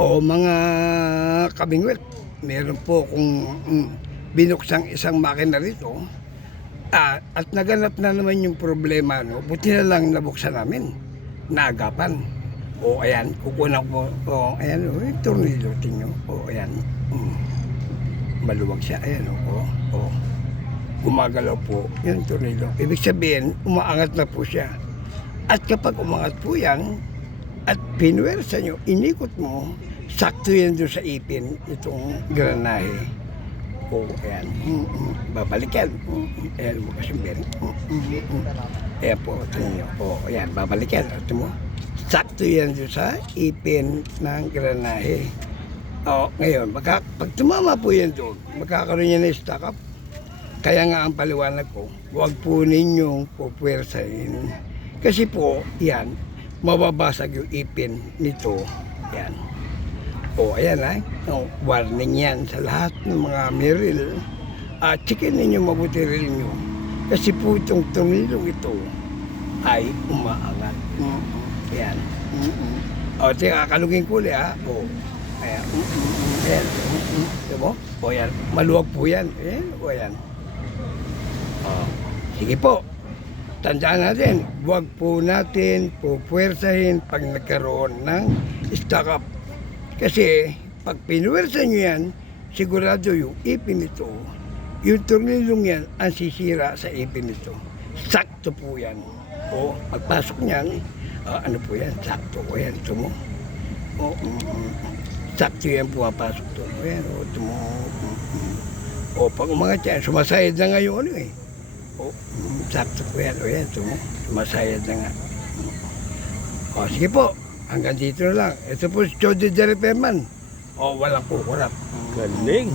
O mga kabingwit, meron po kung mm, binuksang isang makina rito ah, at naganap na naman yung problema, no? buti na lang nabuksan namin, naagapan. O ayan, kukunan ko, o ayan, o, yung tornillo, tinyo, o ayan, mm, maluwag siya, ayan, o, o, o, gumagalaw po yung tornillo. Ibig sabihin, umaangat na po siya. At kapag umangat po yan, at pinwersa nyo, inikot mo, sakto yan doon sa ipin, itong granahe. O, ayan. Mm, mm, babalik yan. Mm, mm, ayan. Mm, mm, mm. Ayan po, tingnan nyo. O, ayan, babalik yan. Ito mo. Sakto yan doon sa ipin ng granahe. O, ngayon, magka, pag tumama po yan doon, magkakaroon yan ng stock up. Kaya nga ang paliwanag ko, huwag po ninyong pupwersahin. Kasi po, yan, mababasag yung ipin nito. Yan. O, ayan ay. O, warning yan sa lahat ng mga miril. At checkin ninyo mabuti rin nyo. Kasi po itong tumilong ito ay umaangat. Mm Yan. Mm O, tingnan, kakalugin ko ulit ha. O, ayan. Mm -mm. Ayan. Mm -mm. Diba? O, yan. Maluwag po yan. Ayan. O, yan. O, sige po. Tandaan natin, huwag po natin pupwersahin pag nagkaroon ng stock up. Kasi pag pinuwersa nyo yan, sigurado yung ipin nito, yung tornilong yan ang sisira sa ipin nito. Sakto po yan. O pagpasok niyan, ah, ano po yan, sakto po yan. Ito mo. O, mm, mm, sakto yan pumapasok to. O yan, o, ito. O pag umangat yan, sumasayad na nga yung ano eh. O, mm, sakto po yan. O yan, ito mo. Sumasayad na nga. O, sige po. Hanggang dito na lang. Ito po si Jody de Repairman. O, walang kukurap. Galing.